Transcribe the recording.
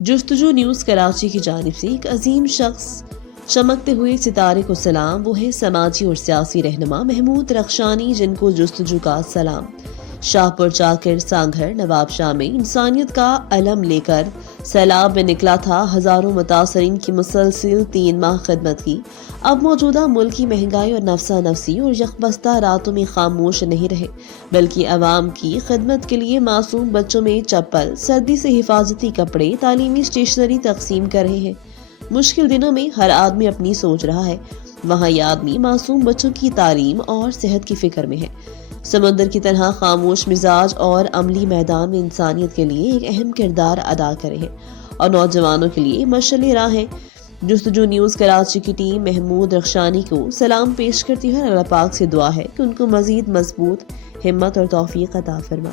جستجو نیوز کراچی کی جانب سے ایک عظیم شخص چمکتے ہوئے ستارے کو سلام۔ وہ ہے سماجی اور سیاسی رہنما محمود رخشانی، جن کو جستجو کا سلام۔ شاہپور چاکر سانگھر نواب شاہ میں انسانیت کا علم لے کر سیلاب میں نکلا تھا۔ ہزاروں متاثرین کی مسلسل 3 ماہ خدمت کی۔ اب موجودہ ملکی مہنگائی اور نفسا نفسی اور یکبستہ راتوں میں خاموش نہیں رہے، بلکہ عوام کی خدمت کے لیے معصوم بچوں میں چپل، سردی سے حفاظتی کپڑے، تعلیمی اسٹیشنری تقسیم کر رہے ہیں۔ مشکل دنوں میں ہر آدمی اپنی سوچ رہا ہے، وہاں یہ آدمی معصوم بچوں کی تعلیم اور صحت کی فکر میں ہے۔ سمندر کی طرح خاموش مزاج اور عملی میدان میں انسانیت کے لیے ایک اہم کردار ادا کرے ہیں اور نوجوانوں کے لیے مشعل راہ ہیں۔ جستجو نیوز کراچی کی ٹیم محمود رخشانی کو سلام پیش کرتی ہے اور اللہ پاک سے دعا ہے کہ ان کو مزید مضبوط ہمت اور توفیق عطا فرمائے۔